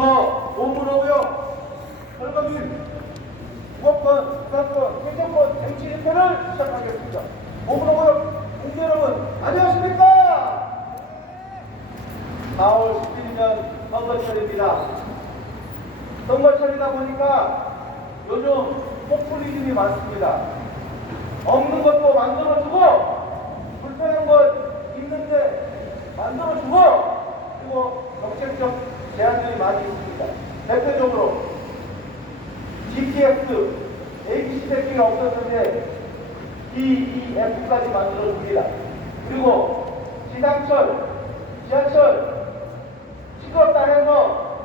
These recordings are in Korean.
오물오고요. 철거민, 주거권, 부산권, 행정권, 쟁취 집회를 시작하겠습니다. 오물오고요. 국민 여러분, 안녕하십니까? 4월 17일 선거철입니다. 선거철이다 보니까 요즘 포퓰리즘이 많습니다. 없는 것도 만들어주고, 불편한 것 있는데 만들어주고, 그리고 정책적 제안들이 많이 있습니다. 대표적으로 GTX, ABC 새끼가 없었는데 DEF까지 만들어줍니다. 그리고 지상철, 지하철 시끄럽다 해서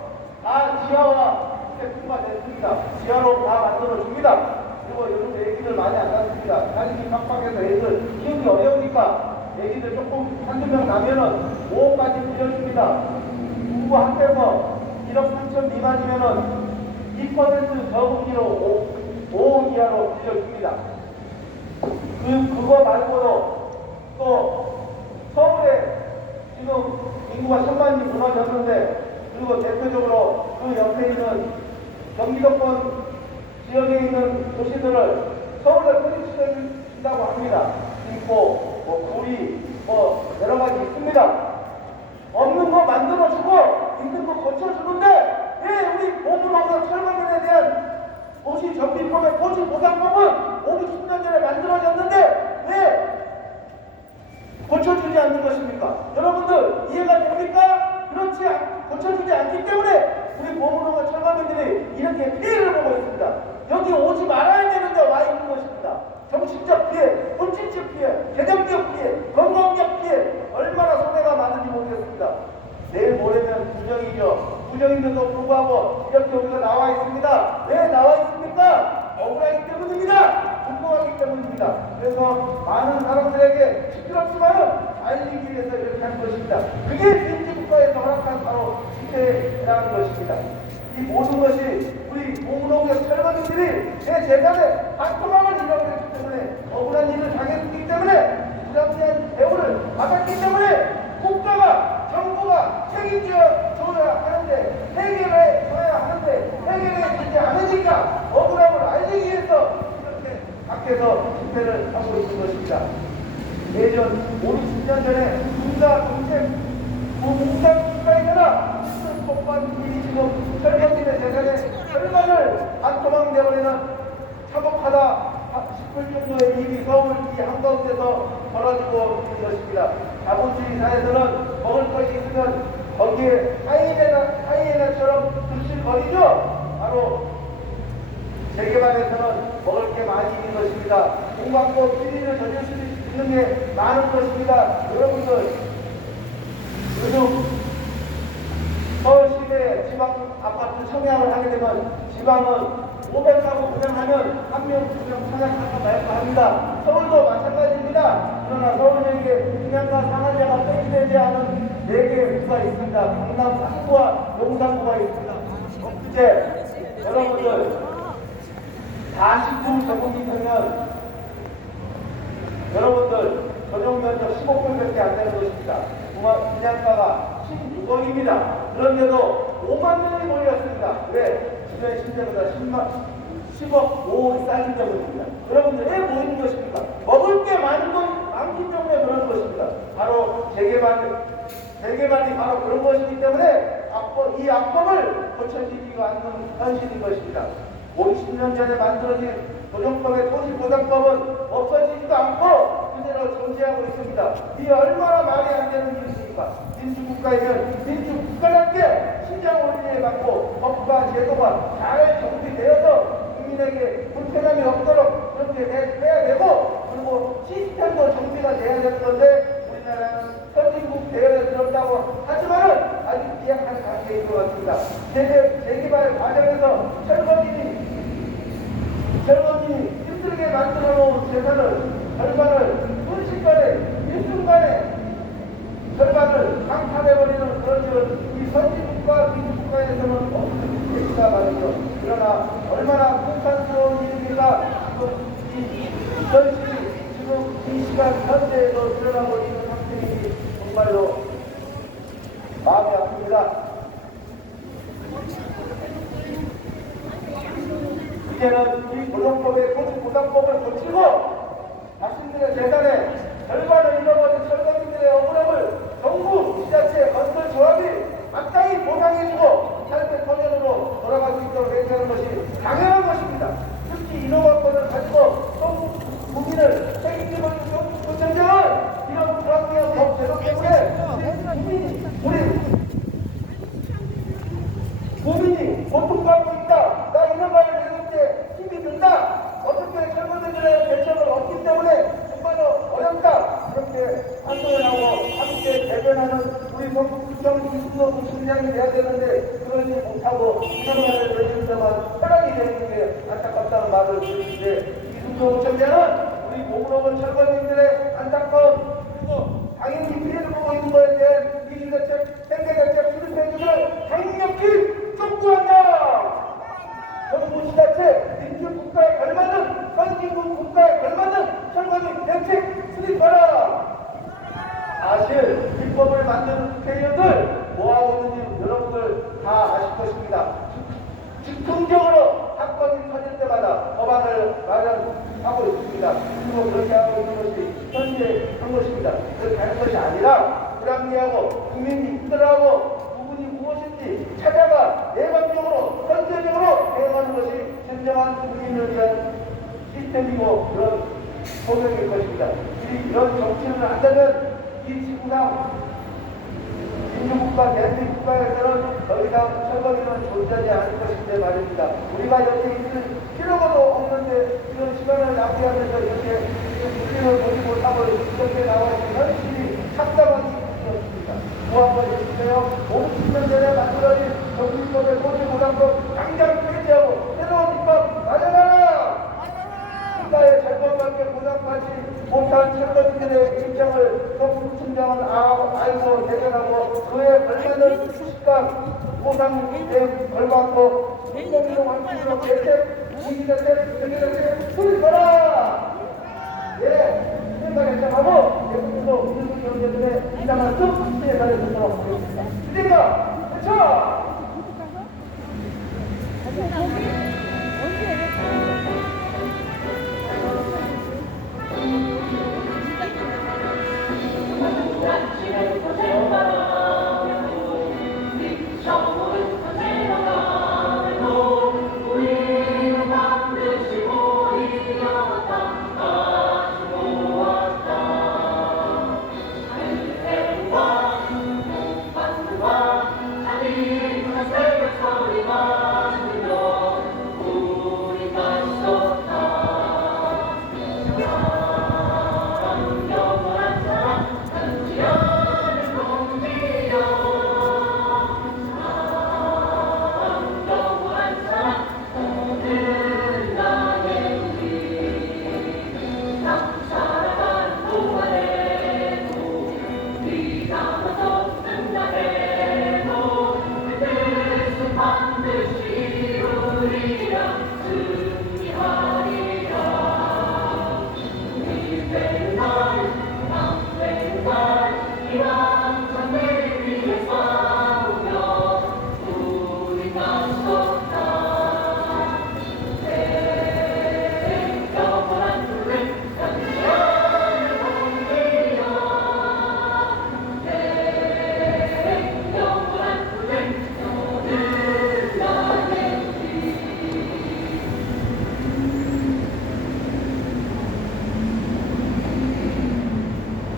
다 지하와 통과됐습니다. 지하로 다 만들어줍니다. 그리고 요즘 애기들 많이 안 낳습니다. 자식이 팍팍해서 애들 키우기 어려우니까 애기들 조금 한두 명 나면은 5억까지 빌려줍니다. 부부 합해서 1억 3천 미만이면은 2% 저금리로 5억 이하로 빌려줍니다. 그거 말고도 또 서울에 지금 인구가 1000만이 무너졌는데, 그리고 대표적으로 그 옆에 있는 경기도권 지역에 있는 도시들을 서울에 편입시켜준다고 합니다. 김포, 구리, 여러 가지 있습니다. 없는 거 만들어주고 있는 거 고쳐주는데 왜 우리 보물하고 철거민에 대한 도시 전비법의 토지 보상법은 5, 60년 전에 만들어졌는데 왜 고쳐주지 않는 것입니까? 여러분들 이해가 됩니까? 그렇지 고쳐주지 않기 때문에 우리 보물하고 철거민들이 이렇게 피해를 보고 있습니다. 여기 오지 말아야 되는데 와 있는 것입니다. 정신적 피해, 물질적 피해, 재정적 피해, 건강적 피해, 얼마나 손해가 많은지 모르겠습니다. 내일 모레면 부정이죠. 부정인데도 불구하고 이렇게 우리가 나와 있습니다. 왜 나와 있습니까? 억울하기 때문입니다. 분노하기 때문입니다. 그래서 많은 사람들에게 시끄럽지만 알리기 위해서 이렇게 한 것입니다. 그게 민주국가에서 허락한 바로 집회라는 것입니다. 이 모든 것이 우리 보물옥의 철거민들이 제 재산에 한토막을 잃어버렸기 때문에, 억울한 일을 당했기 때문에, 부당한 대우를 받았기 때문에 국가가, 정부가 책임져줘야 하는데, 해결해줘야 하는데 해결해주지 않으니까 억울함을 알리기 위해서 이렇게 밖에서 집회를 하고 있는 것입니다. 예전 5, 60년 전에 군사 정책, 국가에서나 법관들이 지금 철거민의 재산의 절반을 한토막 내버리는 차곡하다 싶을 정도의 일이 서울 이 한가운데서 벌어지고 있는 것입니다. 자본주의 사회에서는 먹을 것이 있으면 거기에 하이에나처럼 들실거리죠. 바로 재개발에서는 먹을 게 많이 있는 것입니다. 돈 받고 비리를 저질 수 있는 게 많은 것입니다. 여러분들 요즘 서울시내 지방 아파트 청약을 하게 되면 지방은 500가구 분양하면 1명, 2명 청약할까 말까 합니다. 서울도 마찬가지입니다. 그러나 서울에게 분양가 상한제가 폐지되지 않은 4개의 구가 있습니다. 강남 3구와 용산구가 있습니다. 엊그제 여러분들 49 제곱미터면 여러분들 전용 면적 15평밖에 안 되는 것입니다. 분양가가 16억입니다. 그런데도 5만 명이 몰렸습니다. 왜? 주변의 신대보다 10억, 5억이 싸기 때문입니다. 여러분들 왜 모이는 것입니까? 먹을 게 많기 때문에 그런 것입니다. 바로 재개발이 바로 그런 것이기 때문에 이 악법을 고쳐지지가 않는 현실인 것입니다. 50년 전에 만들어진 도정법의 토지보상법은 없어지지도 않고 그대로 존재하고 있습니다. 이게 얼마나 말이 안 되는 일입니까? 민주국가이면 민주국가답게 신장 원리에 맞고 법과 제도가 잘 정비되어서 국민에게 불편함이 없도록 그렇게 해야 되고, 그리고 시스템도 정비가 돼야 되는 건데 우리나라는 선진국 대열에 들었다고 하지만은 아직 비약한 단계에 있는 것 같습니다. 재개발 과정에서 철거민이 힘들게 만들어 놓은 재산을 절반을 순식간에 일순간에 절반을 강탈해버리는 그런 일을 이 선진국가 민주국가에서는 없는 얘기가 말이죠. 그러나 얼마나 풍산스러운 일입니까? 이 현실이 지금 이 시간 현재에도 일어나고 있는 상태이니 정말로 마음이 아픕니다. 이제는 이 고용법의 고지보상법을 고치고 자신들의 재산의 절반을 잃어버린 철거민들의 억울함을 정부, 지자체, 건설 조합이 마땅히 보상해주고 삶의 터전으로 돌아갈 수 있도록 해주는 것이 당연한 것입니다. 특히 인허가권을 가지고 국민을 책임지고 있는 정부청장은 이런 불합리한 법 제도 때문에 국민이 고통받고 있다. 나 인허가를 내릴 때 힘이 든다. 어떻게 철거민들의 대책을 없기 때문에 정말로 어렵다. 이렇게 한동을 하고 함께 대변하는 우리 성북구청 이승호 부총장이 돼야 되는데 그러지 못하고 인허가를 내리는 데만 허락이 되는 게 안타깝다는 말을 드리는데 이승호 부총장은 우리 공무원 철거민들의 안타까운 그리고 당연히 피해를 보고 있는 것에 대한 이주대책, 생계대책 수립해주기를 강력히 촉구한다. 정부 지자체 민주국가에 걸맞는 선진국 국가에 걸맞는 철거민 대책 수립하라. 사실 입법을 만드는 국회의원들 뭐하고 있는지 여러분들 다 아실 것입니다. 즉흥적으로 사건이 터질 때마다 법안을 마련하고 있습니다. 그리고 그렇게 하고 있는 것이 현재한 것입니다. 그렇게 하는 것이 아니라 불합리하고 국민이 힘들어하고 부분이 무엇인지 찾아가 예방적으로 선제적으로 대응하는 것이 진정한 국민을 위한 시스템이고 그런 소명일 것입니다. 이런 정치를 한다면 이 지구상 민주국가, 대한민국 국가에서는 더 이상 철거민은 존재하지 않을 것인데 말입니다. 우리가 여기 있을 필요가 없는데 이런 시간을 낭비하면서 이렇게 국민을 보지 못하고 이렇게 나와 있는 현실이 상당한 일이었습니다. 무한번 해주세요. 50년 전에 만들어진 정부법의 고지보상법 당장 폐지하고 새로운 입법 마련하라! 국가의 잘못밖에 보상받지 못한 철거민들의 입장을 성북청장은 알고 대변하고 그에 걸맞는 시각 보상에 걸맞고 국민으로 환경으로 대책, 우기대책, 대책대책 수립하라! 예, 생각에 정하고 대통령도 민주주의 경제들의 이상한 쭉 시행하려 듣도록 하겠습니다. 시대가 그쵸?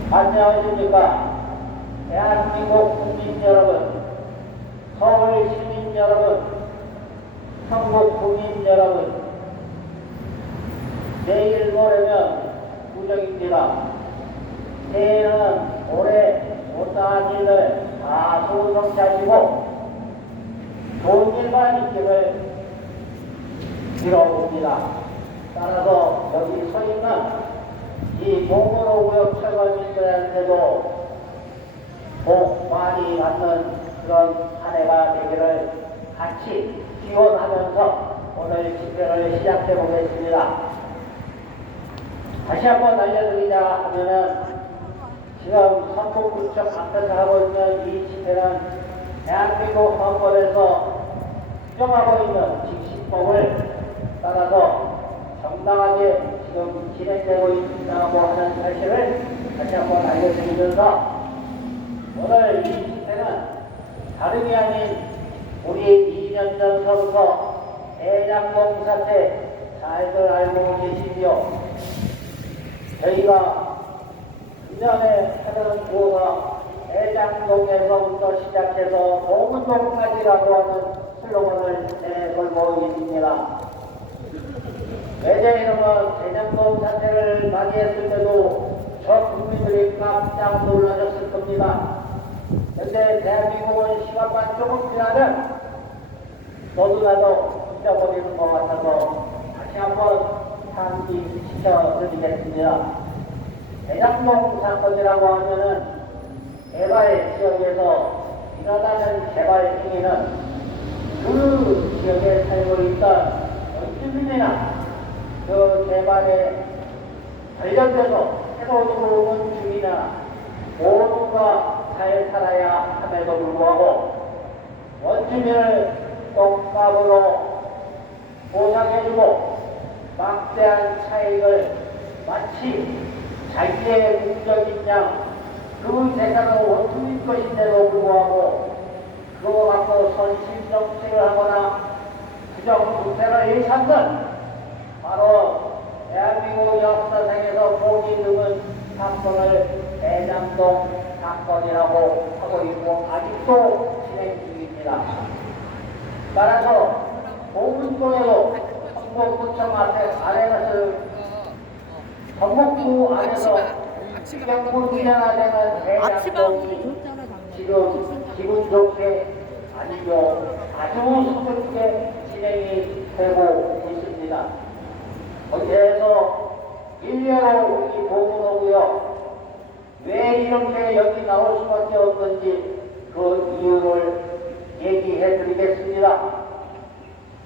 안녕하십니까. 대한민국 국민 여러분, 서울 시민 여러분, 한국 국민 여러분, 내일 모레면 구정입니다. 새해는 올해 못다한 일을 다 소성차시고 좋은 일만 있기를 빌어봅니다. 따라서 여기 서 있는 이 동문호구역 철거민들한테도 복 많이 받는 그런 한 해가 되기를 같이 기원하면서 오늘 집회를 시작해 보겠습니다. 다시 한번 알려드리자 하면은 지금 성북구청 앞에서 하고 있는 이 집회는 대한민국 헌법에서 규정하고 있는 직시법을 따라서 정당하게 지금 진행되고 있다고 하는 사실을 다시 한번 알려드리면서 오늘 이 집회는 다름이 아닌 우리 2년 전서부터 대장동 사태 잘들 알고 계시지요. 저희가 그전에 하던 구호가 대장동에서부터 시작해서 봉은동까지라고 하는 슬로건을 내걸고 있습니다. 왜냐하면 대장동 사태를 맞이했을 때도 저 국민들이 깜짝 놀라셨을 겁니다. 그런데 대한민국은 시간만 조금 지나면 너도나도 잊어버리는 것 같아서 다시 한번 상기시켜드리겠습니다. 대장동 사건이라고 하면은 개발 지역에서 일어나는 개발 행위는 그 지역에 살고 있던 원주민이나 그 개발에 관련돼서 새로 들어오는 주민이나 모두가 잘 살아야 함에도 불구하고 원주민을 떡값으로 보상해주고 막대한 차익을 마치 자기의 국적인 양 그 재산은 원주민 것인데도 불구하고 그거 갖고 선심 정치를 하거나 부정부패를 일삼는 바로 대한민국 역사상에서 보기 드문 사건을 대장동 사건이라고 하고 있고 아직도 진행 중입니다. 따라서 보문동에도 전북구청 안에서 전북구 안에서 경북 분야되는 대장동이 지금 기분 좋게 아니죠. 아주 성급하게 진행이 되고 있습니다. 거기에서 일례로 우리 보문호고요. 왜 이렇게 여기 나올 수밖에 없는지 그 이유를 얘기해 드리겠습니다.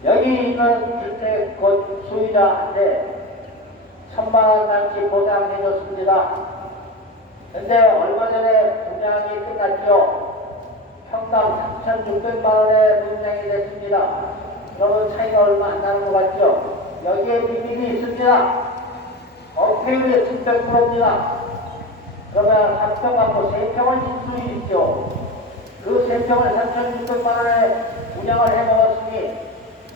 여기 있는 주택 소유자한테 1,000만원씩 보상해 줬습니다. 근데 얼마 전에 분양이 끝났죠. 평당 3,600만원에 분양이 됐습니다. 그러면 차이가 얼마 안 나는 것 같죠? 여기에 비밀이 있습니다. 어폐율이 700%입니다. 그러면 한 평 갖고 3평을 줄 수 있죠. 그 3평을 3,600만원에 분양을 해먹었으니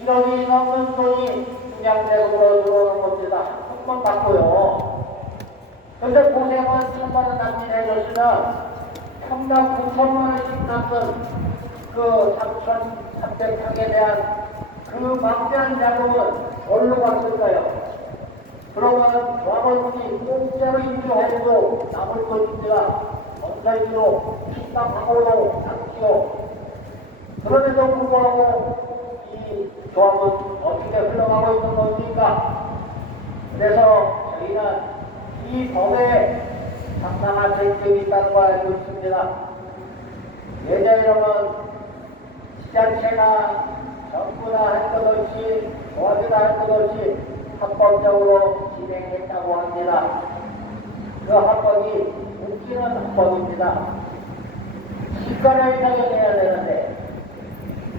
1억이 넘는 돈이 분양대금으로 들어오는 겁니다. 한 평만 받고요. 근데 고생은 1,000만원 납치해줬으면 평당 9,000만원씩 남은 그 3,300평에 대한 그 막대한 자금은 어디로 갔을까요? 그러면 조합원들이 공짜로 인수해도 남을 것입니다. 언사인으로 식당하고도 남지요. 그럼에도 불구하고 이 조합은 어떻게 흘러가고 있는 겁니까? 그래서 저희는 이 법에 상당한 쟁점이 있다는 걸 알고 있습니다. 왜냐하면 지자체나 정부나 할 것 없이 조합이나 할 것 없이 합법적으로 진행했다고 합니다. 그 합법이 웃기는 합법입니다. 시가를 적용해야 되는데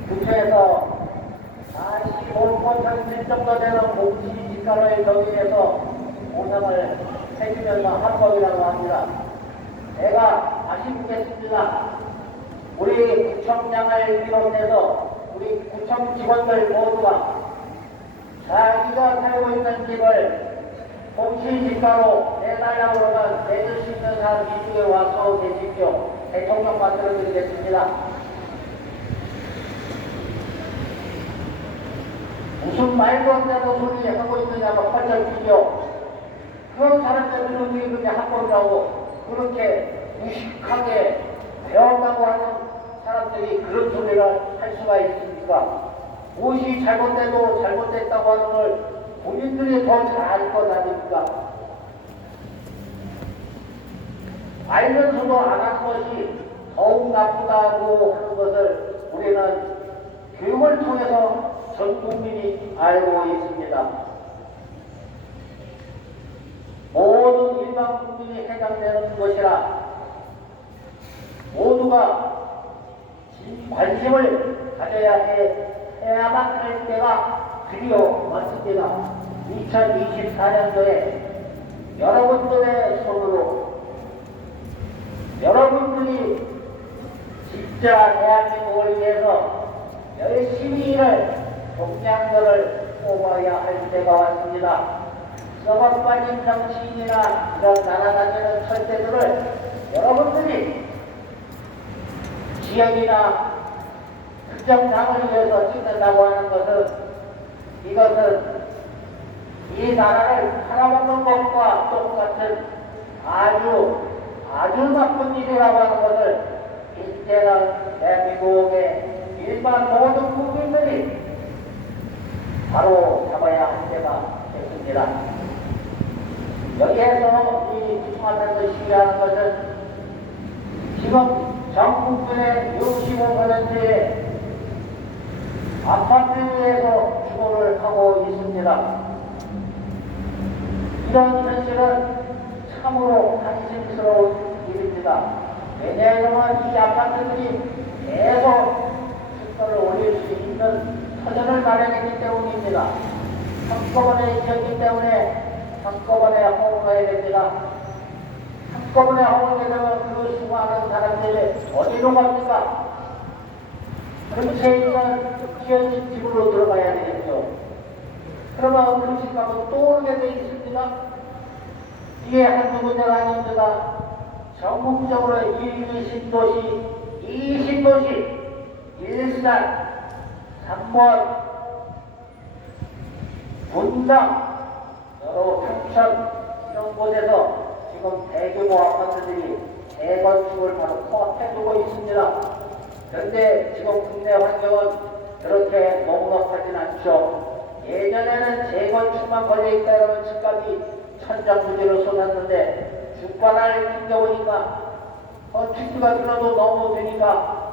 국회에서 45% 정도 되는 공시 시가를 적용해서 보상을 해주면서 합법이라고 합니다. 내가 다시 묻겠습니다. 우리 구청장을 비롯해서 우리 구청 직원들 모두가 자기가 살고 있는 집을 공시지가로 내달라고 그러면 내줄 수 있는 사람 이쪽에 와서 계십시오. 대통령 만들어 드리겠습니다. 무슨 말도 안 되는 소리 하고 있느냐고 펄쩍 그런 사람들은 어떻게 그렇게 합법이라고 그렇게 무식하게 배웠다고 하는 사람들이 그런 소리를 할 수가 있습니까? 무엇이 잘못돼도 잘못됐다고 하는 걸 본인들이 더 잘 알 것 아닙니까? 알면서도 안 하는 것이 더욱 나쁘다고 하는 것을 우리는 교육을 통해서 전 국민이 알고 있습니다. 모든 일반 국민이 해당되는 것이라 모두가 관심을 가져야 해야만 할 때가 드리워왔습니다. 2024년도에 여러분들의 손으로 여러분들이 진짜 대한민국을 위해서 열심히 일할 동량들을 뽑아야 할 때가 왔습니다. 썩어빠진 정치인이나 이런 날아다니는 철새들을 여러분들이 지역이나 특정 당을 위해서 찍는다고 하는 이것은 이 나라를 팔아먹는 것과 똑같은 아주 나쁜 일이라고 하는 것을 이제는 대한민국의 일반 모든 국민들이 바로 잡아야 할 때가 됐습니다. 여기에서 이 부충하면서 시위하는 것은 지금 전 국민의 65%의 아파트에서 주거를 하고 있습니다. 이런 현실은 참으로 한심스러운 일입니다. 왜냐하면 이 아파트들이 계속 주가를 올릴 수 있는 터전을 마련했기 때문입니다. 한꺼번에 지었기 때문에 한꺼번에 허물어야 됩니다. 한꺼번에 허물게 되면 그 수많은 사람들이 어디로 갑니까? 근처에 있는 지어진 집으로 들어가야 되겠죠. 그러면 그 집값은 또 오르게 돼 있습니다. 이게 한두 군데가 아닙니다. 전국적으로 20도시, 20도시, 일산, 삼번, 분당, 여러 평천 이런 곳에서 지금 대규모 아파트들이 재건축을 바로 코앞에 두고 있습니다. 그런데 지금 국내 환경은 그렇게 넉넉하진 않죠. 예전에는 재건축만 걸려있다 이러면 집값이 천장부지로 쏟았는데 주가를 튕겨보니까 건축비가 들어도 너무 되니까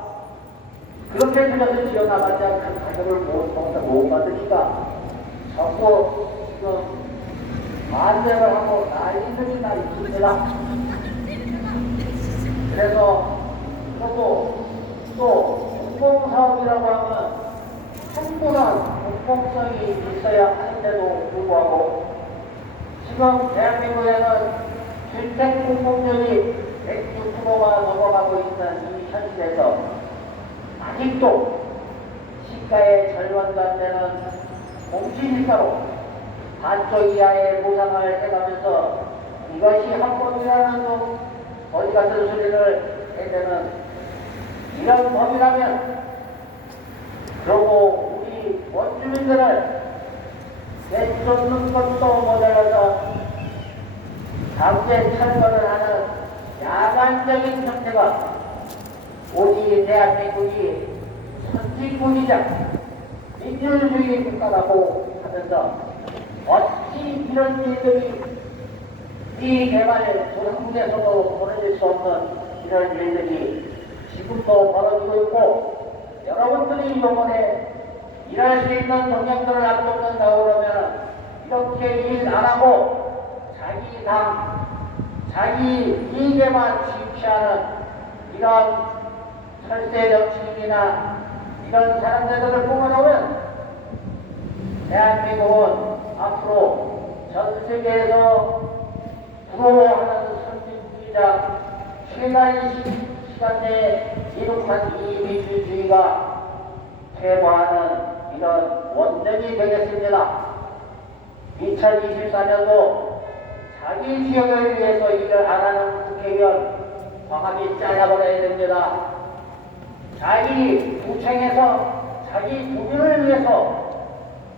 그렇게 들여서 지어나가자 그 가격을 못 받으니까 전부 지금 반대를 하고 난리들이 나 있습니다. 그래서 또 공공사업이라고 하면 충분한 공공성이 있어야 하는데도 불구하고 지금 대한민국에는 주택 공급률이 106%가 넘어가고 있는 이 현실에서 아직도 시가의 절반도 안 되는 공시지가로 반쪽 이하의 보상을 해가면서 이것이 합법이라는 어디 같은 소리를 해대는 이런 법이라면 그러고 우리 원주민들을 내쫓는 것도 모자라서 강제 철거를 하는 야만적인 형태가 우리 대한민국이 선진국이자 민주주의 국가라고 하면서 어찌 이런 일들이 이 개발 조성국에서도 벌어질 수 없는 이런 일들이 지금도 벌어지고 있고 여러분들이 이번에 일할 수 있는 동력들을 앞두는다고 그러면 이렇게 일 안 하고 자기 당, 자기 이익에만 취취하는 이런 철새 정치인이나 이런 사람들을 뽑아놓으면 대한민국은 앞으로 전 세계에서 부러워하는 선진주의자 최단 시간 내에 이룩한 이 민주주의가 퇴보하는 이런 원전이 되겠습니다. 2024년도 자기 지역을 위해서 일을 안 하는 국회의원 광합이 잘라버려야 됩니다. 자기 구청에서 자기 국민을 위해서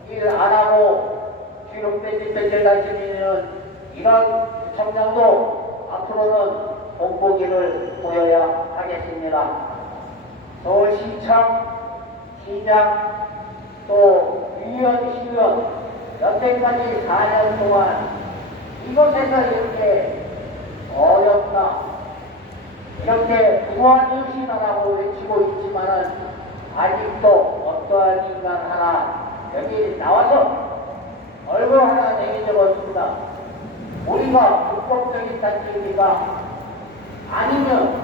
일 안 하고 뒤로 빼질 다니는 이런 구청장도 앞으로는 본보기를 보여야 하겠습니다. 서울시청, 시장, 또 위원, 시의원 여태까지 4년 동안 이곳에서 이렇게 어렵다 이렇게 무한유신하라고 외치고 있지만은 아직도 어떠한 인간 하나 여기 나와서 얼굴 하나 내밀어봤습니다. 우리가 불법적인 단체입니까? 아니면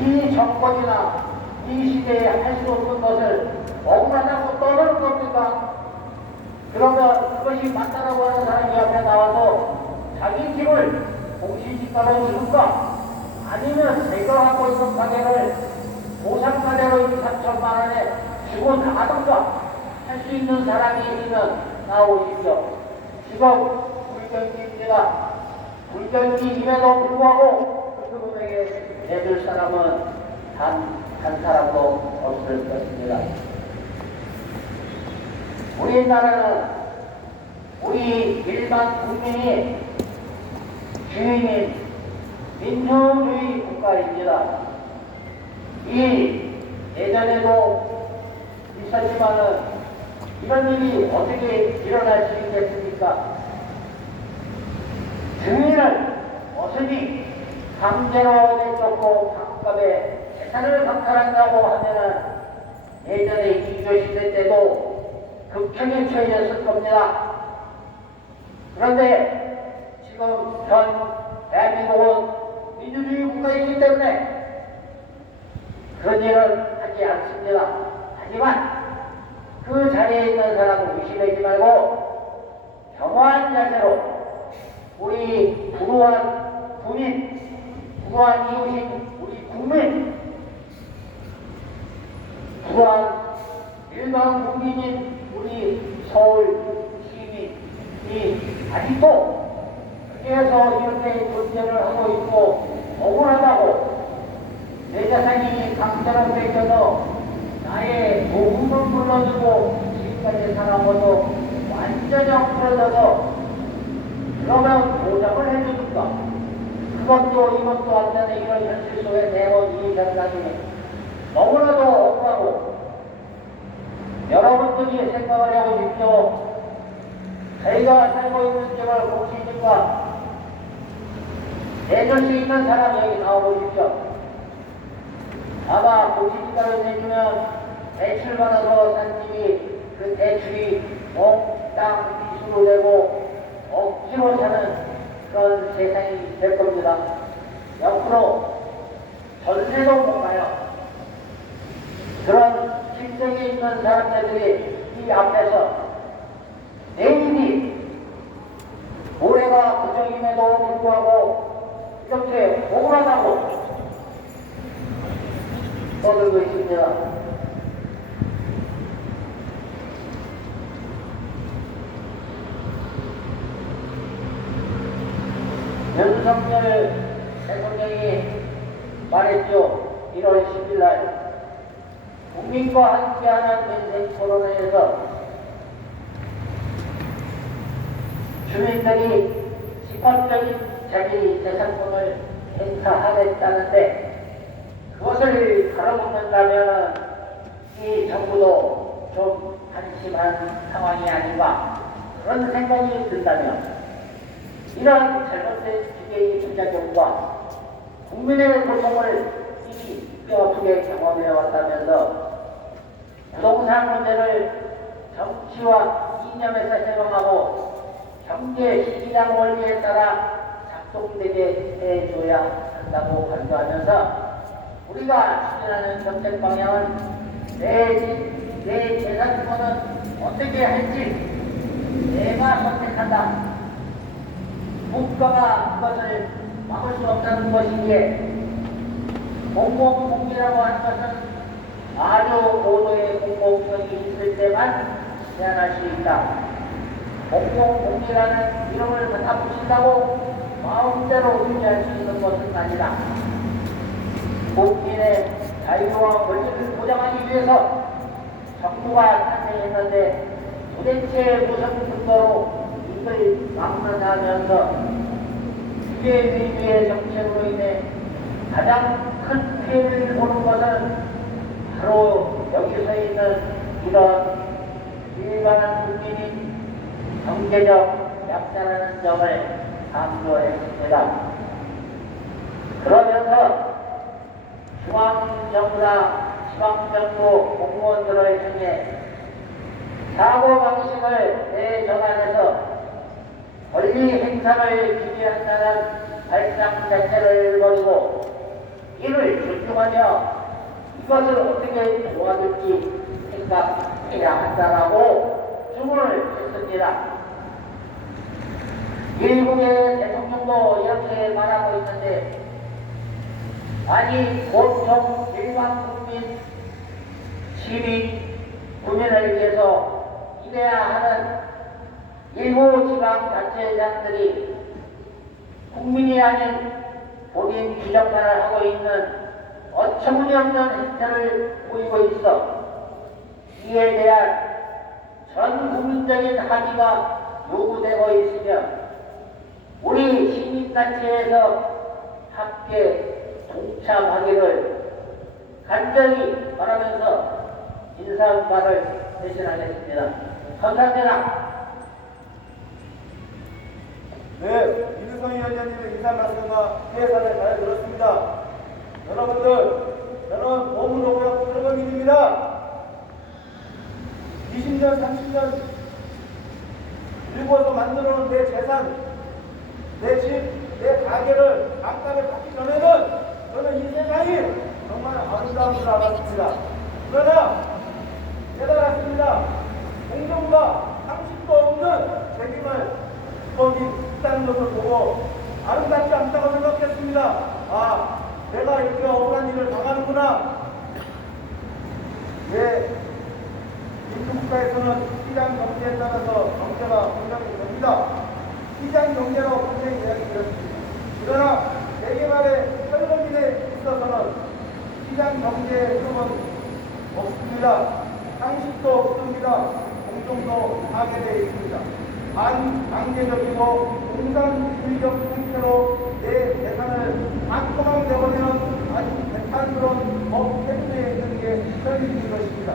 이 정권이나 이 시대에 할 수 없는 것을 억울하다고 떠드는 겁니까? 집을 공시지가로 주는가 아니면 제가 갖고 있는 가게를 보상가대로 2, 3천만 원에 주고 나가던가 할 수 있는 사람이 있으면 나오십시오. 지금 불경기입니다. 불경기임에도 불구하고 그 금액에 내줄 사람은 한 사람도 없을 것입니다. 우리나라는 우리 일반 국민이 주인인 민주주의 국가입니다. 이 예전에도 있었지만은 이런 일이 어떻게 일어날 수 있겠습니까? 주인을 어순이 강제로 내쫓고 밥값에 재산을 강탈한다고 하면은 예전에 이교시대 때도 극형에 처해졌을 겁니다. 그런데 지금 현 대한민국은 민주주의 국가이기 때문에 그런 일은 하지 않습니다. 하지만 그 자리에 있는 사람을 무시하지 말고 겸허한 자세로 우리 불우한 군인, 불우한 이웃인 우리 국민, 불우한 일반 국민인 우리 서울 시민이 아직도 그래서 이렇게 존재를 하고 있고 억울하다고 내 자산이 강제로 뺏겨서 나의 도움을 불러주고 지금까지 살아가도 완전히 엎어져서 그러면 보장을 해주니까 그것도 이것도 안 되는 이런 현실 속에 내온 이 현상이 너무나도 억울하고 여러분들이 생각을 해보십시오. 저희가 살고 있는 집을 공시니까 내줄 수 있는 사람이 여기 나와보십시오. 아마 공시지가를 내주면 대출 받아서 산 집이 그 대출이 땅 빚으로 되고 억지로 사는 그런 세상이 될 겁니다. 옆으로 전세도 못 가요. 그런 실정에 있는 사람들이 이 앞에서 내일이 올해가 그정임에도 불구하고 이렇게 억울하다고 떠들고 있습니다. 윤석열 대통령이 말했죠. 1월 10일 날 국민과 함께하는 민생 토론회에서 주민들이 집합적인 자기 재산권을 행사하겠다는데 그것을 가로막는다면 이 정부도 좀 한심한 상황이 아닌가 그런 생각이 든다면 이러한 잘못된 기계의 부작용과 국민의 고통을 이미 뼈아프게 경험해 왔다면서 부동산 문제를 정치와 이념에서 해명하고 경제 시장 원리에 따라 작동되게 해줘야 한다고 강조하면서 우리가 추진하는 정책 방향은 내 재산권은 어떻게 할지 내가 선택한다. 국가가 그것을 막을 수 없다는 것이기에 공공공기라고 하는 것은 아주 고도의 공공성이 있을 때만 제한할 수 있다. 공공공기라는 이름을 갖다 붙인다고 마음대로 유지할 수 있는 것은 아니다. 국민의 자유와 권리를 보장하기 위해서 정부가 탄생했는데 도대체 무슨 근거로 이걸 막는다면서 기계위주의 정책으로 인해 가장 큰 피해를 보는 것은 바로 여기서 있는 이런 일반한 국민인 경제적 약자라는 점을 강조했습니다. 그러면서 중앙정부나 지방정부 공무원들을 향해 사고방식을 대전환해서 권리 행사를 기대한다는 발상 자체를 버리고 이를 존중하며 이것을 어떻게 도와줄지 생각해야 한다라고 주문을 했습니다. 일국의 대통령도 이렇게 말하고 있는데, 아니 보통 일반 국민, 시민, 국민을 위해서 일해야 하는 일부 지방자치단체들이 국민이 아닌 본인 비정단을 하고 있는 어처구니없는 행태를 보이고 있어 이에 대한 전 국민적인 합의가 요구되고 있으며 우리 시민단체에서 함께 동참하기를 간절히 바라면서 인사말을 대신하겠습니다. 감사합니다. 네, 이규성 위원장님의 인사 말씀과 회사를 잘 들었습니다. 여러분들, 저는 보물로고요 철거민입니다. 20년, 30년 일궈서 만들어 놓은 내 재산, 내 집, 내 가게를 감가를 받기 전에는 저는 이 세상이 정말 아름다운 줄 알았습니다. 그러나 깨달았습니다. 공정과 상식도 없는 책임을 거기 있다는 것을 보고 아름답지 않다고 생각했습니다. 아, 내가 이렇게 억울한 일을 당하는구나. 예, 민주국가에서는 시장 경제에 따라서 경제가 공정이 됩니다. 시장 경제로 분명히 이야기드렸습니다. 그러나 대개발의 철거민에 있어서는 시장 경제의 흐름은 없습니다. 상식도 없습니다. 공정도 파괴되어 있습니다. 반강제적이고 공산주의적 형태로 내 재산을 악동하게 내버리는 아주 배탄스러운 법 태도에 있는 게 현실인 것입니다.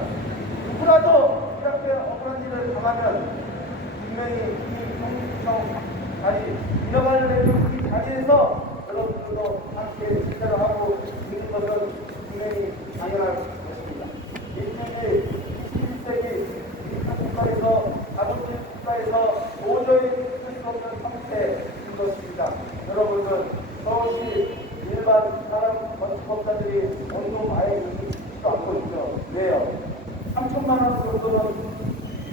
누구라도 이렇게 억울한 일을 당하면 분명히 이 정치성 자리, 인허가를 내는 이 자리에서 여러분들도 함께 실제로 하고 있는 것은 분명히 당연한 것입니다. 인민이 21세기 국가에서 자본주의 국가에서 도저히 쓸 수 없는 형태인 것입니다. 여러분들 서울시 일반 사람 건축업자들이 원금 아예 주지도 않고 있죠. 왜요? 3천만 원 정도는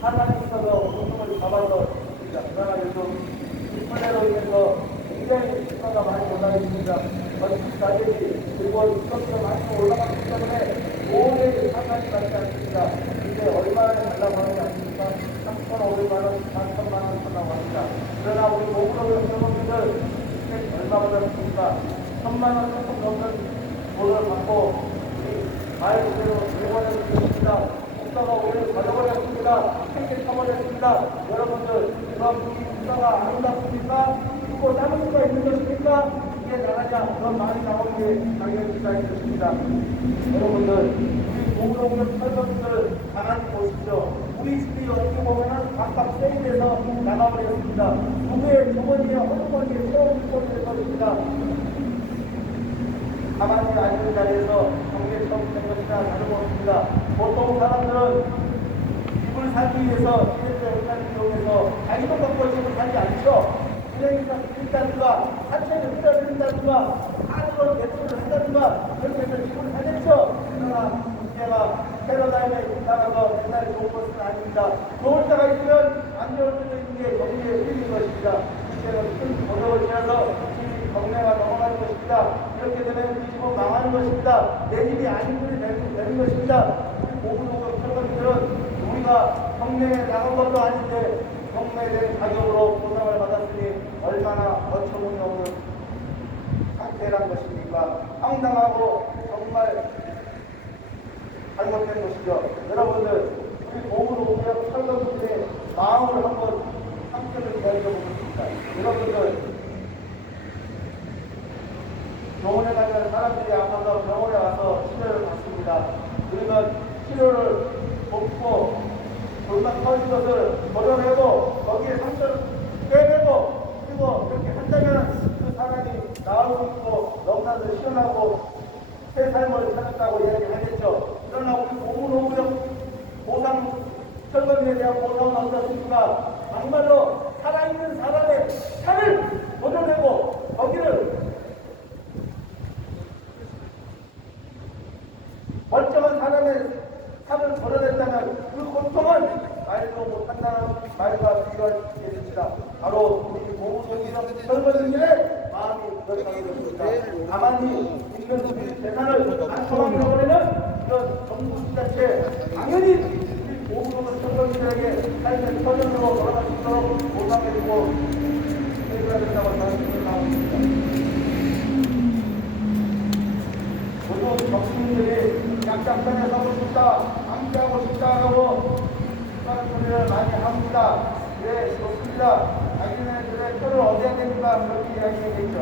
하나님 있어서 원금을 잡아서 있습니다. 그러나 요즘 인플레로 인해서 굉장히 시가가 많이 올라가 있습니다. 건축 가격이 그리고 인건비가 많이 올라가기 때문에 도저히 상관이 맞지 않습니다. 이제 얼마나 달라고 하지 않습니까? 3,500만 원, 4천만 원 달라고 합니다. 그러나 우리 모금으로 여러분들 얼마 받았습니까? 1,000만 원 조금 넘는 돈을 받고 우리 말 그대로 일본에서 있습니다. 국가가 오히려 가져버렸습니다. 생계 처벌했습니다. 여러분들 그럼 이 국가가 아름답습니까? 그리고 다른 수가 있는 것입니까? 이게 나라냐? 그런 말이 나오는 게 당연히 시작이 것입니다. 여러분들 우리 공동력 철거분들 가만히 보십시오. 우리 집이 어떻게 보면은 각각 세일해서 나가버렸습니다. 누구의 주머니에 허리머니에 세워줄 것이 것입니다. 가만히 앉은 자리에서 경제처럼 된 것이나 다름없습니다. 보통 사람들은 집을 살기 위해서 시대적 현상을 이용해서 자기도 갖고 집을 살지 않죠. 은행에서 드린다든가 사채를 빌려드린다든가 카드로 대출을 한다든가 그렇게 해서 집을 사겠죠. 그러나 문제가 패러다임에 나가서 옛날에 좋은 것은 아닙니다. 좋을 때가 있으면 안 좋을 때도 있는 게 경제의 흐름인 것입니다. 문제는 큰 고력을 지어서 집이 경매가 넘어가는 것입니다. 이렇게 되면 그 집은 망하는 것입니다. 내 집이 아닌 분이 되는 것입니다. 고부도급 철거민들은 우리가 경매에 나간 것도 아닌데 경매된 가격으로 보상을 받았으니 얼마나 어처구니없는 상태란 것입니까? 황당하고 정말 잘못된 것이죠. 여러분들 우리 고부도급 철거민들의 마음을 한번 상태를 이야기해 보겠습니다. 여러분들 병원에 가면 사람들이 아파서 병원에 와서 치료를 받습니다. 그러면 치료를 돕고 골반 터진 것을 걸어내고 거기에 상처를 빼내고 그리고 그렇게 한다면 그 사람이 나을 수 있고 너무나도 시원하고 새 삶을 찾았다고 이야기하겠죠. 그러나 우리 고문호구역 보상 철거민에 대한 보상은 어떻습니까? 정말로 살아있는 사람의 살을 걸어내고 거기를 멀쩡한 사람의 살을 걸어낸다면 그 고통은 말도 못한다는 말과 비교할 수 있습니다. 바로 우리 고무동이 시민단체 당연히 우리 보호구역은 철거민들에게 삶의 터전으로 돌아갈 수 있도록 보상해주고 해줘야 된다고 생각하고 있습니다. 모두 정치인들이 약자편에 서고 싶다, 함께하고 싶다라고 그런 소리를 많이 합니다. 네, 좋습니다. 자기네들의 표를 얻어야 됩니까? 그렇게 이야기하겠죠.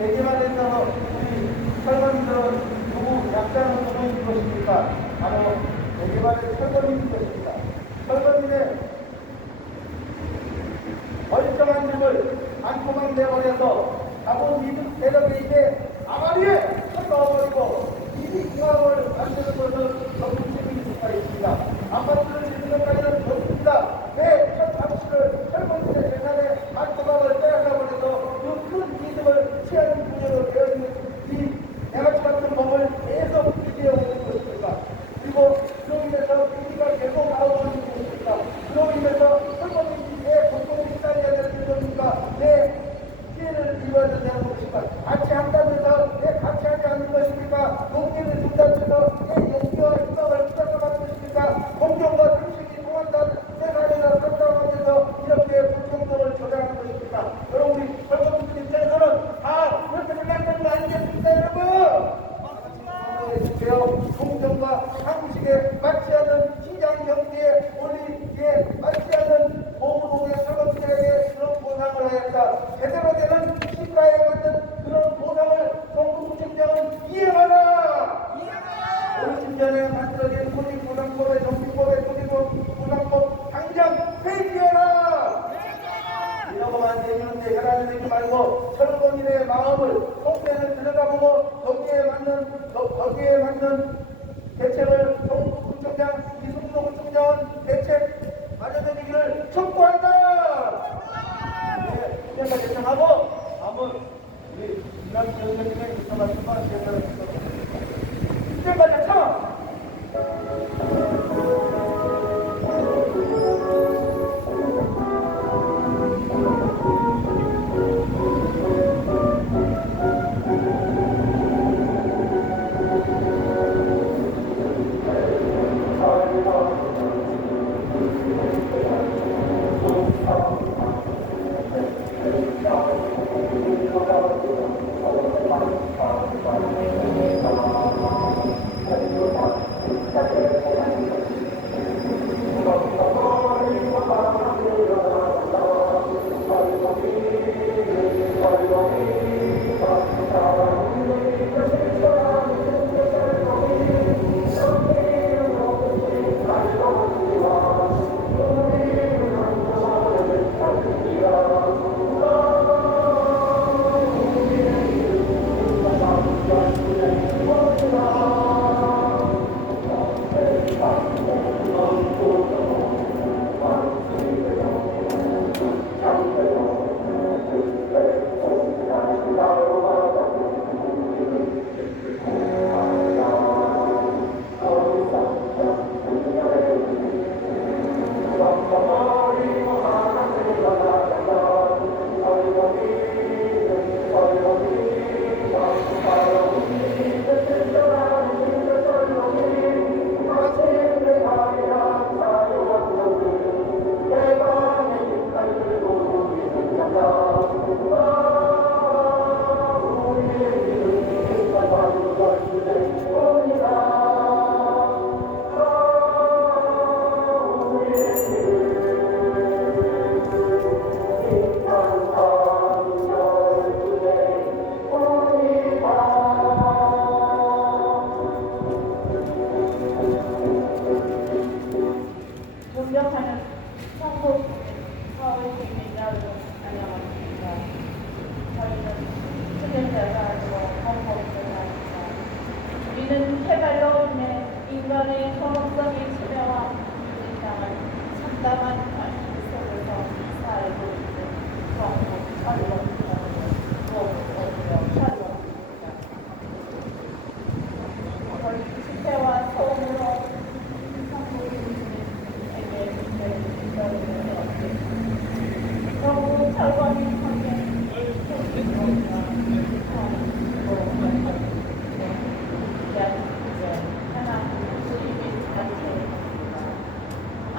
얘기만 해서 우리 설거민들은 누구, 약자는 누구인 것입니까? 바로 대개발의 설거민인 것입니다. 설거민의 멀쩡한 집을 안고만 내버려서 자본 미국 대적에게 아가리에 넣어버리고 이익화을 만드는 것은 너무 책임질 수가 있습니다. 아파트를 짓는 것까지는 좋습니다. 왜 당시를 설거민의 재산에 안고방을 빼앗아버려서 그 큰 이득을 취하는 분야로 되어 있는 이 양아치 같은 법을 계속 유지해 오는 것입니다. 그리고 그로 인해서 비리가 계속 나오는 것입니다. 그로 인해서 설거민의 공공이 시달려야 되는 것입니까? 왜 피해를 입어야 된다는 것입니까? 같이 한다면서 왜 같이 하지 않는 것입니까? 농기를 중단해서 왜 용기와 희망을 부담하는 것입니까? 공정과 상식이 통한다는 세상에나 상담하면서 이렇게 불평등을 조장하는 것입니까? 여러분, 우리 설거민들 입장에서는 다 그렇게 생각하는 거 아니겠습니까, 여러분? 공정과 상식에 맞지 않는 시장 경제의 원리에 맞지 않는 보호동의 설거민들에게 그런 보상을 해야 한다. 제대로 되는 시가에 맞는 그런 보상을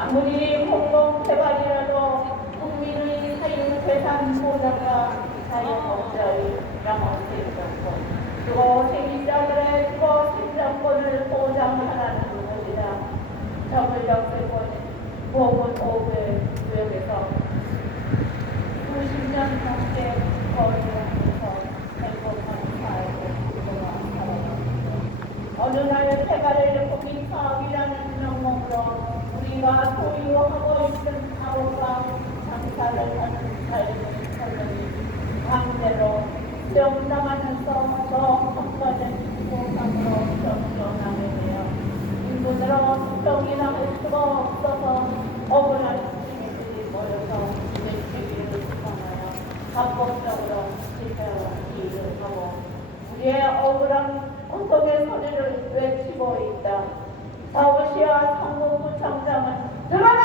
아무리 공공개발이라도 국민의 사유재산 보장과 자유업자의 생존권, 주거 생자들의 주거 생존권을 보장하라는 것이다. 정의정세권 보건 5회 구역에서 수십 년 넘게 거리하면서 행복한 삶을 살아왔습니다. 어느 날 폐가를 국민 사업이라는 명목으로 우리가 소유하고 있는 사업과 장사를 하는 삶의 강제로 수용당하면서 더 험가된 보상으로 전전하게 되어 인분으로 수정이 나갈 수가 없어서 억울한 시민들이 모여서 일체기를 수정하여 합법적으로 집회를 하고 우리의 억울한 고통의 소리를 외치고 있다. 서울시와 상무부청장은 들어라!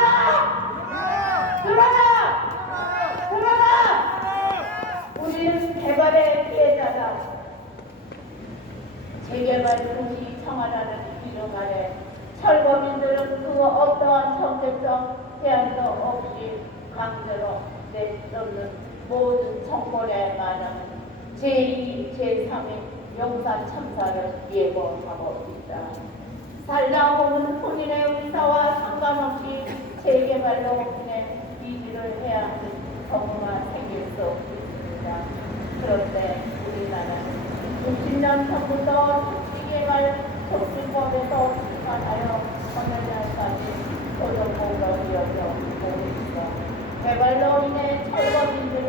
들어라! 들어라! 우리는 개발의 피해자다. 재개발 도시 청하라는 이름 아래 철거민들은 그 어떠한 정책적 제한도 없이 강제로 내놓는 모든 정권에 관한 제2, 제3의 용산 참사를 예고하고 있다. 살다 보면 본인의 의사와 상관없이 재개발로 본인의 위지를 해야 하는 경우가 생길 수 있습니다. 그런데 우리나라는 60년 전부터 택지개발 촉진법에서 출발하여 오늘날까지 소정보가 이어져 오고 있어 개발로 인해 철거민들을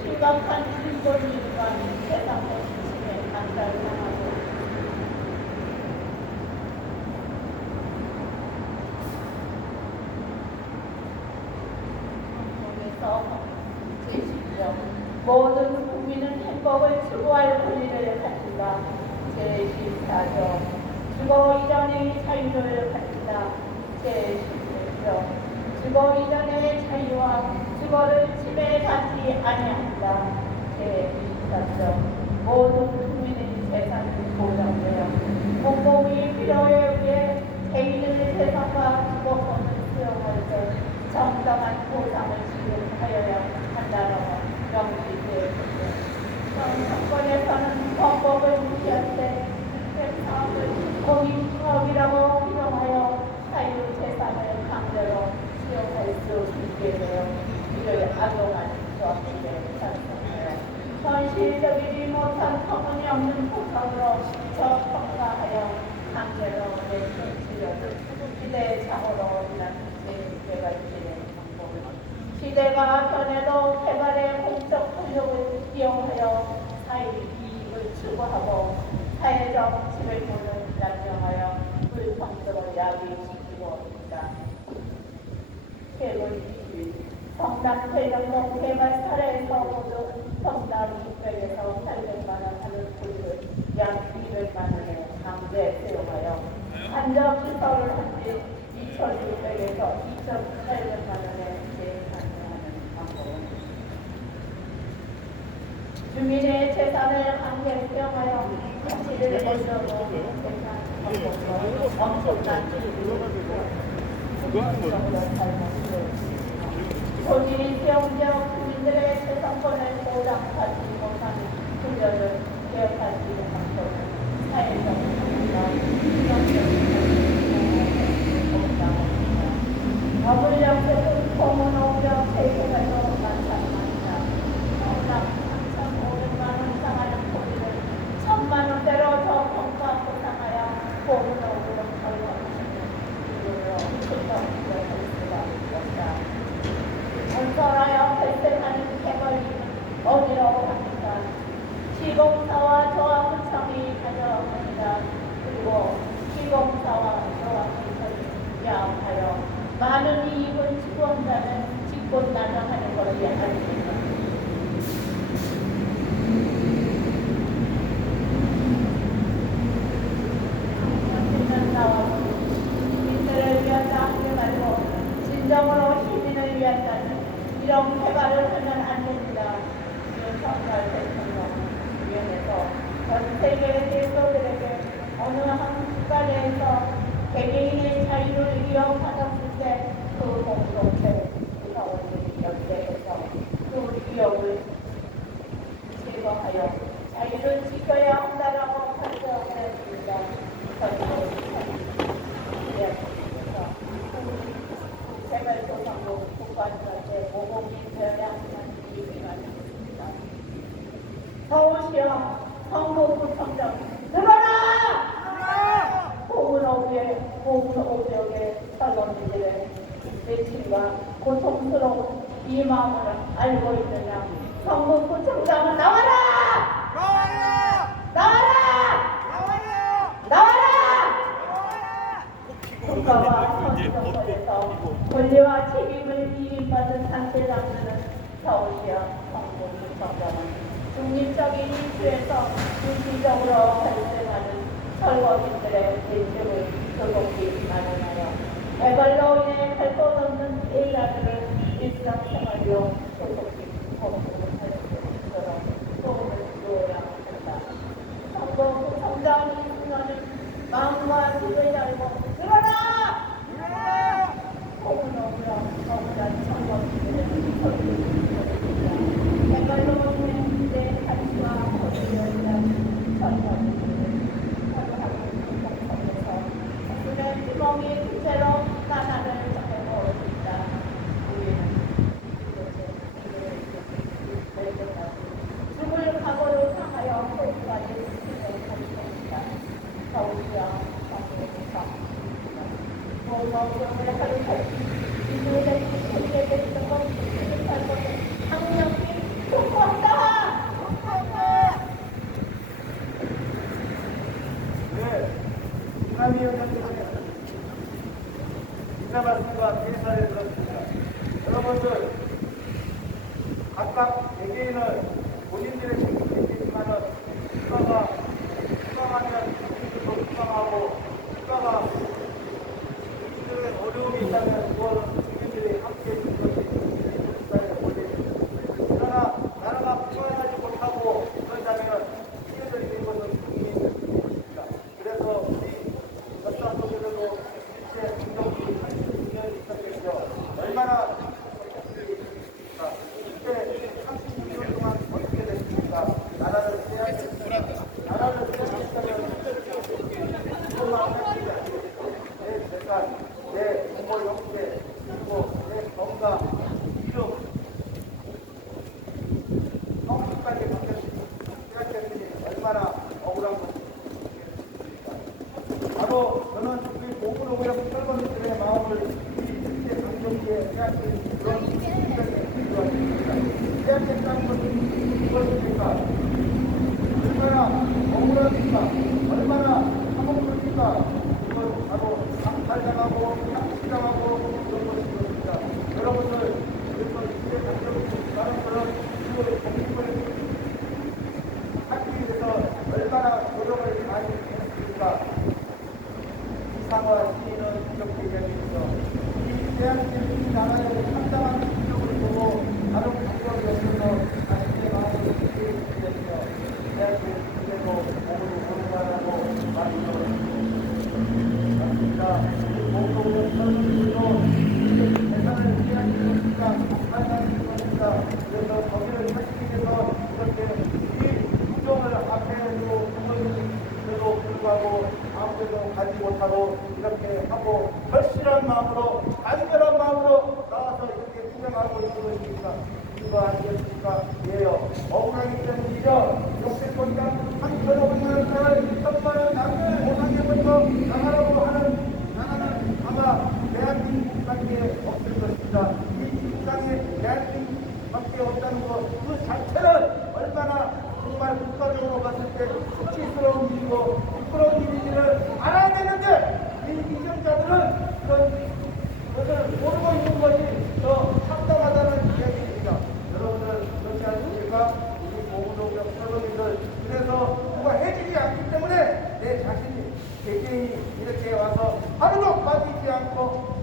심각한 인권위기가 세상의 중심에 안달당하고 제10조 모든 국민은 행복을 추구할 권리를 가진다. 제14조 주거 이전의 자유를 가진다. 제16조 주거 이전의 자유와 주거를 침해받지 아니한다. 제24조 모든 국민의 재산이 보장되어 공공의 필요에 의해 개인의 재산과 주거권을 수용할 때 정당한 보상을 지급하여야 한다라고 명시되었습니다. 정권에서는 법법을 무시할 때 주택사업을 공익사업이라고 규정하여 사유재산을 강제로 수용할 수 있게 되어 이를 악용하는 조합들에 찬성하여 현실적이지 못한 터무니없는 보상으로 저평가하여 강제로 내준 치료를 시대착오로 인한 재개발진의 방법은 시대가 변해도 개발의 공적 권력을 이용하여 사회 이익을 추구하고 사회적 지배권을 남용하여 불평등을 야기시키고 있다. 최근 20일 성남 대장동 개발 사례에서 모두 성남 600에서 800만 원 하는 돈을 약 200만 원에 강제 수용하여 산정시설을 한 지 2,600에서 2,800만 원에 재산하는 방법은 주민의 재산을 강제 수용하여 가치를 얻어도 재산 방법과 엄청난 본인이 수용적 주민들의 재산권을 보장하지 못하는 분열을 개혁할 수 있는 방법은 사회적 정의와 수용적 더블역세는 공원오브역 재개발로 나타납니다. 성남 3,500만 원 이상하는 토지를 1,000만 원대로 저평가 보상하여 공원오브역 철거하시는 이유로 출범을 할 수가 있었다. 건설하여 발생하는 개발비는 어디로 갑니까? 시공사와 조합구청이 가져갑니다. 그리고 시공사와 조합구청이 야합하여 많은 이익을 추구한다는 직권남용하는 것이 아닙니다. 나와서 시민들을 위한 나라게 말고 진정으로 시민을 위한다는 이런 개발을 하면 안 됩니다. 윤석열 대통령위원회에서 전 세계 대표들에게 어느 한 국가 내에서 개개인의 자유를 이용받았을 때 그 고통스러운 이 마음을 알고 있느냐? 성북구청장은 나와라! 나와라! 나와라! 나와라! 나와라! 국가와 헌정권에서 권리와 책임을 위임받은 단체장들은 서울시와 성북구청장은 중립적인 이슈에서 물질적으로 발생하는 설거지들의 일들을 조속히 마련하여 애걸로 인해 할 것 없는 일화들을 일상생활로 조속히 복구할 수 있도록 도움을 주어야 한다. 성공 성장 이순환은 마음과 힘을 달고 일어나! 일어나! 억울한 선거들을 선택했습니다. 애걸로 인해 내 가치와 권리를 위한 선거들을 선거하는 공성에서 그는 구멍이 둘째로 나날을 정해보고 있다. 우리는 죽을 각오로 향하여 끝까지 진행할 것이다. 서울시와 성공에서 모성경을 하루살기 이들의 세계에 있어서 할 것을 강력히 촉구한다. 네, 인남위원장님의 인사 말씀과 대사를 들었습니다. 여러분들 각각 개개인은 본인들의 책임이 있지만은 국가하면 국민들도 국가하고 국가가 국민들의 어려움이 있다면 그거는 국민들이 함께 해주는 것이 국가의 권리입니다. 그러나 나라가 풀어나지 못하고 그런다면 피해를 입는 것은 국민입니다. 그래서 우리 역사 속에서도 실제 공정이 36년이 있었겠죠. 얼마나 있습니까? 그때 36년 동안 어떻게 됐습니까? 나라를 빼앗겼습니다. 나라를 빼앗겼다면 그것만 하시지 않겠죠. 내 재산, 내 부모 형제, 그리고 내 건강, 이름, 성까지 빼앗겼으니 얼마나 억울한 것입니까? 바로 저는 우리 몸으로 오염 철거민들의 마음을 우리 실제 강경기에 빼앗긴 그런 생각이 들어왔습니다. 빼앗겼다는 것은 무엇입니까? 얼마나 억울합니까? 얼마나 사목입니까? 그건 바로 강탈당하고 착취당하고 그런 것입니다. 여러분들 그래서 실제 강경기 다른 그런 이유의 독립을 하기 위해서 얼마나 노력을 많이 했습니까? 이상화 시인은 이렇게 이야기했죠. 이 대한민국이 나라의 상당한 실력을 보고 다른 방법이 없어서 자신의 마음을 굳게 했죠. 대한민국에도 몸으로 오늘만하고 말이죠. 맞습니다. 이 몸으로 선수들도 대상을 피하는 것입니다. 만나는 것입니다. 그래서 거기를 찾기 위해서 이렇게 이 구정을 앞에 두고 그럼에도 불구하고 아무데도 가지 못하고 이렇게 하고 절실한 마음으로 간절한 마음으로 나와서 이렇게 투쟁하고 있는 것입니까? 이거 아니겠습니까? 예요. 억울하기 때문이죠. 역세권자 3,500만 원짜리 1,000만 원 남을 보상해부터 나가라고 하는 나라는 아마 대한민국밖에 없을 것입니다. 이 지구상에 대한민국밖에 없다는 것 그 자체는 얼마나 정말 국가적으로 봤을 때 수치스러운 일이고 부끄러운 일인지를 알아야 되는데 이 이전자들은 그런 것을 모르고 있는 것이 더 참담하다는 이야기입니다. 여러분들 그렇지 않습니까? 우리 보훈독역 설거지들 그래서 누가 해주지 않기 때문에 내 자신이 개개인이 이렇게 와서 하루도 빠지지 않고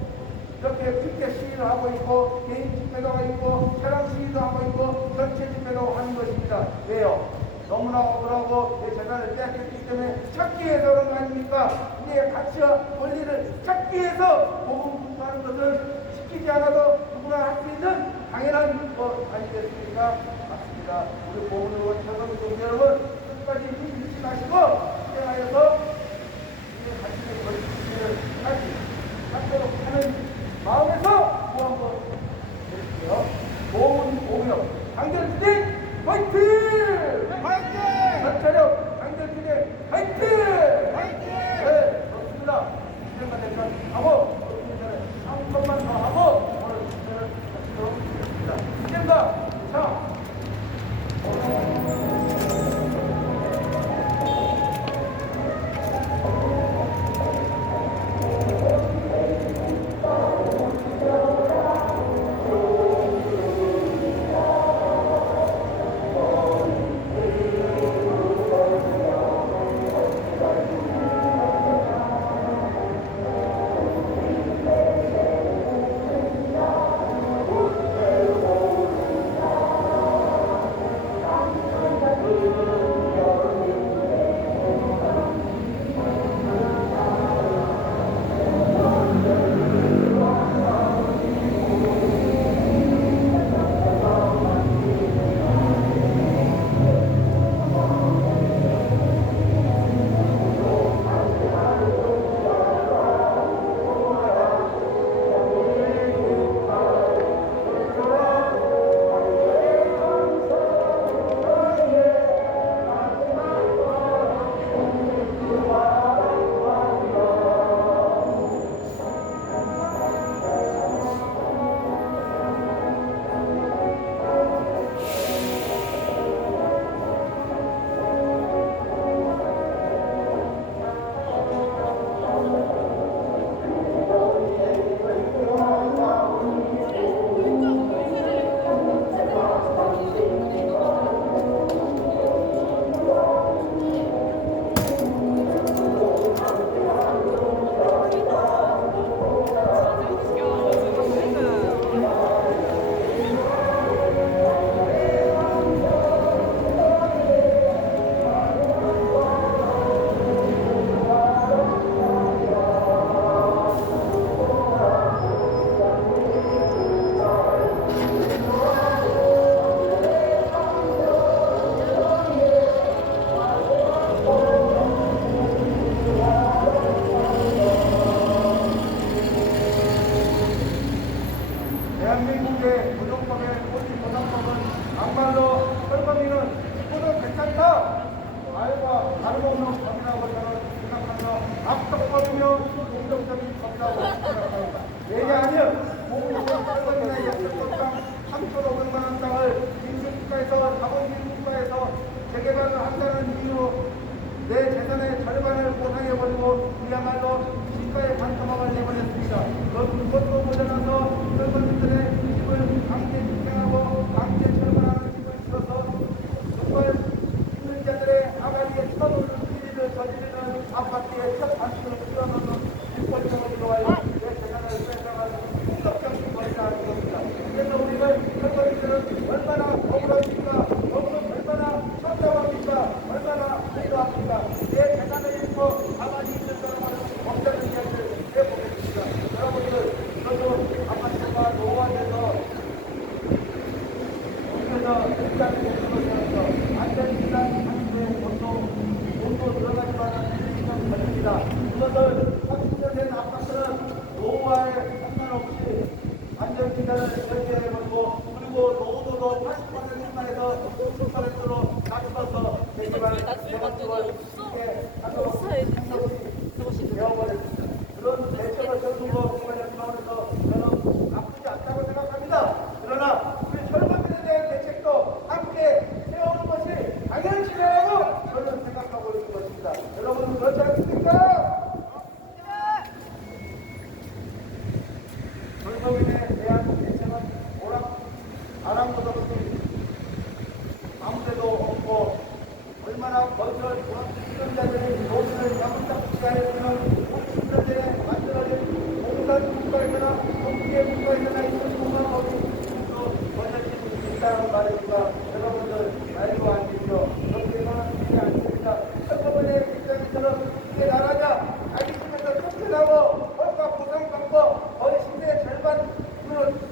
이렇게 피켓 시위를 하고 있고 개인 집회도 하고 있고 차량 시위도 하고 있고 전체 집회도 하는 것입니다. 왜요? 너무나 억울하고 내 재산을 빼앗겼기 때문에 찾기 위해서 그런 거 아닙니까? 우리의 가치와 권리를 찾기 위해서 보험하는 것은 시키지 않아도 누구나 할 수 있는 당연한 것 아니겠습니까? 맞습니다. 우리 보험으로 저성동 여러분 끝까지 힘 잃지 마시고 실행하여서 우리의 가치의 권리를 찾도록 하는 마음에서 또 한번 해주세요. 보험은 강결투쟁 화이팅! 화이팅! 전차력 강결투쟁 화이팅! 화이팅! 네, 좋습니다. 이제만 될까 하고 한 번만 더 하고 오늘 주제를 대한민국의 고정법의 고지보상법은 막말로 철거민은 죽어도 괜찮다 말과 다름없는 법이라고 저는 생각하며 악덕법이며 공정적인 법이라고 생각합니다. 왜냐하면 공무원 철거민의 역설법상 3,500만 원 땅을 민주국가에서 자본주의 국가에서 재개발을 한다는 이유로 내 재산의 절반을 보상해버리고 그야말로 시가의 반토막을 내버렸습니다. 그것도 모자라서 철거민들의 집을 강제 집행하고 강제 철거하는 집을 지어서 정말 있는 자들의 아가리에 처벌을 비리를 저지르는 아파트에 첫 단추를 끼워넣는 일벌적으로 들어와요. 내 재산을 뺏어가는 폭력적인 거리가 아닌 겁니다. 그래서 우리는 철거민들은 얼마나 억울합니까? 얼마나 참담합니까? 얼마나 필요합니까? 내 재산을 잃고 가만히 있는 사람은 없다는 이야기를 해보겠습니다. 여러분들, 저도 아파트가 노후화돼서 그래서 일단 공부를 안전기간 하는데 돈도 들어가지만 1년 걸립니다. 그것을 30년 된 아파트는 노후화에 상관없이 안전기간을 결제해버리고 그리고 노후도도 80%에서 60%로 낮춰서 재개발을 쉽게 하도록 되어버렸습니다. 그런 대책을 전국으로 기관을 통해서 저는 나쁘지 않다고 생각합니다. 그러나 우리 철거민에 대한 대책도 함께 세우는 것이 당연시라고 저는 생각하고 있는 것입니다. 여러분 그렇지 않습니까? 철거민에 대한 대책은 아랑곳없이 아무데도 없고 얼마나 건설 수련자들이 도시를 야물딱지게 하여서는 50년 전에 만들어진 공산 국가에서나 동기의 국가에서나 있는 공산법이 또 번역이 있다는 말입니다. 여러분들 알고 안 계시죠? 그렇게는 이게 안 됩니다. 철거민의 입장에서는 이게 나라냐? 자기 집에서 쫓겨나고 허가 보상받고 거의 시대의 절반을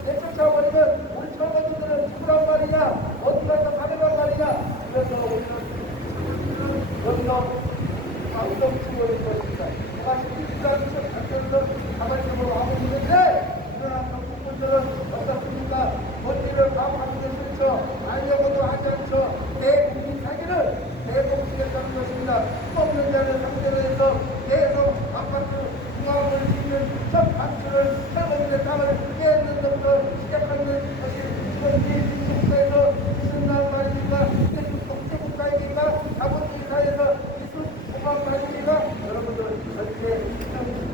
내쫓아버리면 우리 철거민들은 누구란 말이냐? 어디 가서 가려란 말이냐? 그래서 우리는 여기서 방송치고 있는 것입니다. 제가 실질적인 작전을 자발적으로 하고 있는데 그러나 정부분들은 어떻습니까? 권리를 강화하기 싫죠. 알려고도 하지 않죠. 대국민 사기를 대국민이라는 것입니다. 없는 자를 상대로 해서 계속 아파트 중앙을 짓는 첫 단추를 철거민의 땅을 깨는 것부터 시작하는 것이 지금 민주국가에서 무슨 날 말입니까? 국제국가입니까? 자본주의 사회에서 무슨 공감 말입니까? 여러분들 절대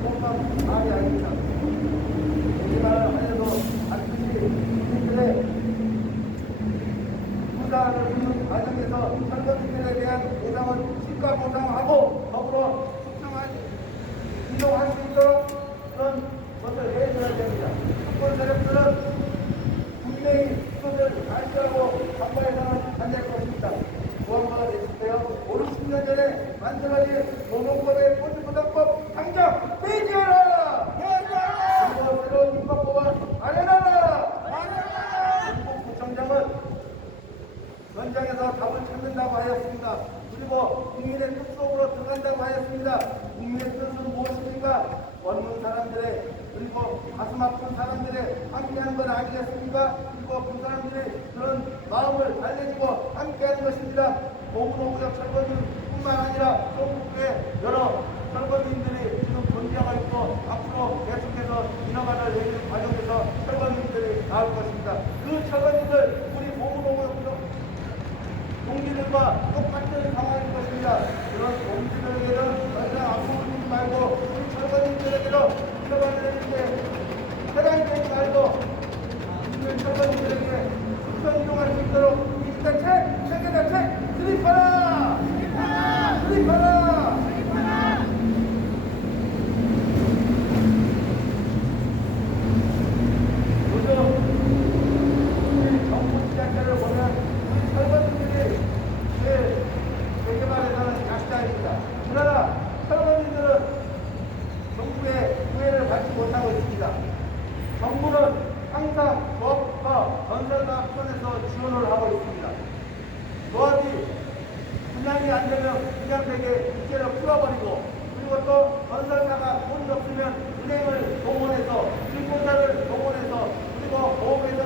공감 말이 아닙니다. 이 말을 하여도 반드시 국민들의 부담을 입는 과정에서 철거민들에 대한 보상을 시가 보상하고 더불어 숙성한 이동할 수 있도록 그런 것을 해줘야 됩니다. 특권 세력들은 분명히 그것을 발표하고 정부에서는 안 될 것입니다. 무언가가 내주세요. 5, 60년 전에 만들어진 노동법의 고지보상법 당장 폐지하라! 그리고 새로운 입법법을 마련하라! 중국구청장은 현장에서 답을 찾는다고 하였습니다. 그리고 국민의 뜻 속으로 들어간다고 하였습니다. 국민의 뜻은 무엇입니까? 젊은 사람들의 그리고 가슴 아픈 사람들의 함께하는 건 아니겠습니까? 그리고 그 사람들이 그런 마음을 달래주고 함께하는 것입니다. 고구노구역 철거민뿐만 아니라 전국의 여러 철거민들이 지금 존재하고 있고 앞으로 계속해서 인허가를 내리는 과정에서 철거민들이 나올 것입니다. 그 철거민들 우리 고구노구역 동지들과 똑같은 상황일 것입니다. 그런 동지들에게는 더 이상 앞으로 두지 말고 우리 철거민들에게도 인허가를 내릴 때 해당이 되지 말고 우리 철거민들에게 숙성 이용할 수 있도록 이주대책, 세계대책 수립하라! 수립하라! 요즘 우리 정부 지자체를 보면 우리 철거민들이 재개발에서는 약자입니다. 그러나 철거민들은 정부의 구애를 받지 못하고 있습니다. 정부는 항상 조합과 건설사업권에서 지원을 하고 있습니다. 조합이 분양이 안 되면 분양백에 이체를 풀어버리고 그리고 또 건설사가 돈이 없으면 은행을 동원해서 일꾼사를 동원해서 그리고 보험회사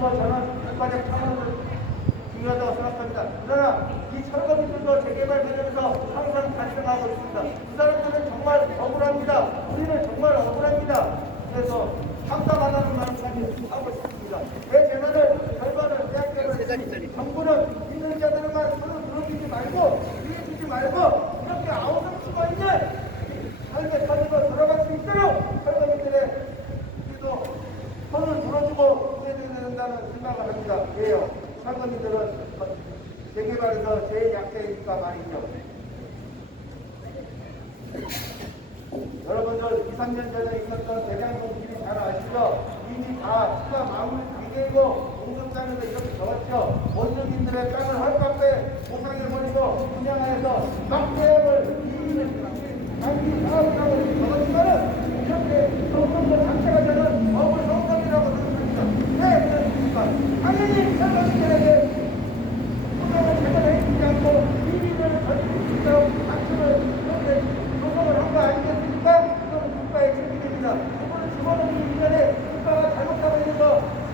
거 저는 국가적 참여를 중요하다고 생각합니다. 그러나 이 철거비들도 재개발되면서 항상 발생하고 있습니다. 그 사람들은 정말 억울합니다. 우리는 정말 억울합니다. 그래서 참담하다는 말씀을 하고 싶습니다. 내 재산을 절반을 빼앗겨버리니 정부는 있는 자들만 서로 들어주지 말고 위해주지 말고 이렇게 아우성 수가 있는 삶의 터지고 돌아갈 수 있도록 철거비들의 우리도 손을 들어주고 해줘야 된다는 생각을 합니다. 왜요? 철거민들은 재개발에서 제일 약자이니까 말이죠. 여러분들 2, 3년 전에 있었던 대장동집이 잘 아시죠? 이미 다 추가 마무리 기계이고 공급장에서 이렇게 적었죠. 원주민들의 땅을 헐값에 보상해버리고 분양하여서 막대업을 장기 사업이라고 적었지만은 이렇게 적는 것 자체가 저는 업을 성공이라고 생각합니다. 왜 그렇습니까? 당연히 철거민들에게 소송을 제대로 해주지 않고 비밀을 가지고 있다고 당신을 그렇게 소송을 한 거 아니겠습니까? 그건 국가의 책임입니다. 그거는 집어넣는 일전에 국가가 잘못하고 있는 거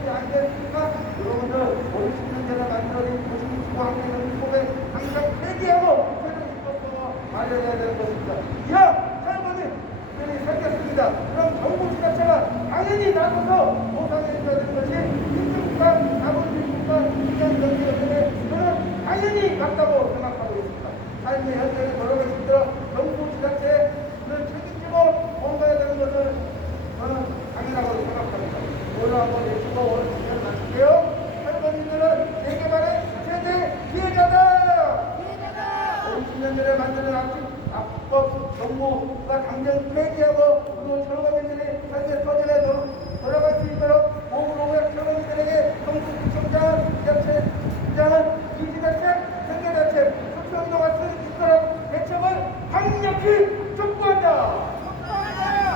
아니겠습니까? 여러분들 5, 60년 전에 만들어진 도시지구 환경을 속에 항상 폐기하고 새로운 입법법을 마련해야 되는 것입니다. 이런 철거민들이 생겼습니다. 그럼 정부 지자체가 당연히 나서서 보상해줘야 되는 것이 민주국가, 자본주의국가, 시장경제였는데 저는 당연히 맞다고 생각하고 있습니다. 삶의 현장에 돌아갈 수 있도록 정부 지자체를 책임지고 공부해야 되는 것을 저는 당연하다고 생각합니다. 오늘 한번 내주고 오늘 진행을 마칠게요. 철거민들은 재개발의 최대 피해자다! 50년 전에 만드는 악법 정부가 당장 폐기하고 또 철거민들이 현재 터전에